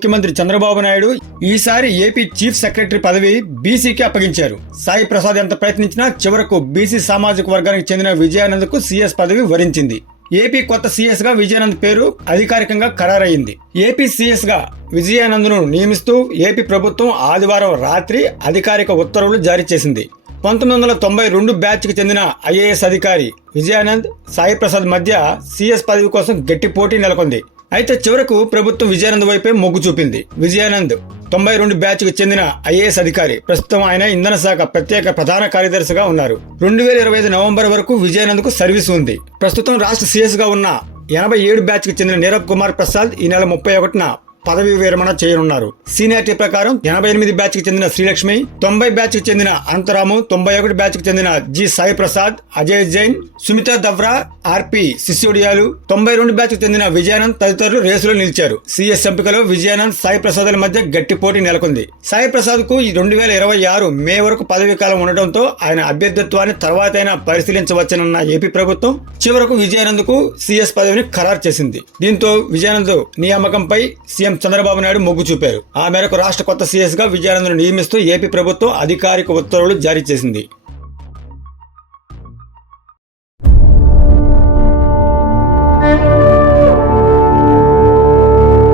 ముఖ్యమంత్రి చంద్రబాబు నాయుడు ఈసారి AP chief secretary పదవి బీసీకి అప్పగించారు. సాయి ప్రసాద్ ఎంత ప్రయత్నించినా చివరకు బీసీ సామాజిక వర్గానికి చెందిన విజయానంద్కు సీఎస్ పదవి వరించింది. ఏపీ కొత్త సీఎస్ గా విజయానంద్ పేరు అధికారికంగా ఖరారయింది. ఏపీ సీఎస్ గా విజయానంద్ను నియమిస్తూ ఏపీ ప్రభుత్వం ఆదివారం రాత్రి అధికారిక ఉత్తర్వులు జారీ చేసింది. 1992 బ్యాచ్ కి చెందిన ఐఏఎస్ అధికారి విజయానంద్, సాయి ప్రసాద్ మధ్య సీఎస్ పదవి కోసం గట్టి పోటీ నెలకొంది. అయితే చివరకు ప్రభుత్వం విజయానంద్ వైపే మొగ్గు చూపింది. విజయానంద్ 92 బ్యాచ్ కి చెందిన ఐఏఎస్ అధికారి. ప్రస్తుతం ఆయన ఇంధన శాఖ ప్రత్యేక ప్రధాన కార్యదర్శిగా ఉన్నారు. 2025 నవంబర్ వరకు విజయానంద్ కు సర్వీస్ ఉంది. ప్రస్తుతం రాష్ట్ర సీఎస్ గా ఉన్న 87 బ్యాచ్ కి చెందిన నీరబ్ కుమార్ ప్రసాద్ ఈ నెల 31న పదవి విరమణ చేయనున్నారు. సీనియారిటీ ప్రకారం 88 బ్యాచ్ కి చెందిన శ్రీలక్ష్మి, 90 బ్యాచ్ కి చెందిన అనంతరాము, 91 బ్యాచ్ కి చెందిన జి సాయి ప్రసాద్, అజయ్ జైన్, సుమితా దవ్రా, ఆర్పి సిసోడియాలు, 92 బ్యాచ్ కి చెందిన విజయానంద్ తదితరులు రేసులో నిలిచారు. సీఎస్ ఎంపికలో విజయానంద్, సాయి ప్రసాద్ మధ్య గట్టి పోటీ నెలకొంది. సాయి ప్రసాద్ కు 2026 మే వరకు పదవీ కాలం ఉండటంతో ఆయన అభ్యర్థిత్వాన్ని తర్వాతైనా పరిశీలించవచ్చనన్న ఏపీ ప్రభుత్వం చివరకు విజయానంద్ కు సీఎస్ పదవిని ఖరారు చేసింది. దీంతో విజయానంద్ నియామకంపై సీఎం చంద్రబాబు నాయుడు మొగ్గు చూపారు. ఆ మేరకు రాష్ట్ర కొత్త సీఎస్ గా విజయానంద్ను నియమిస్తూ ఏపీ ప్రభుత్వం అధికారిక ఉత్తర్వులు జారీ చేసింది.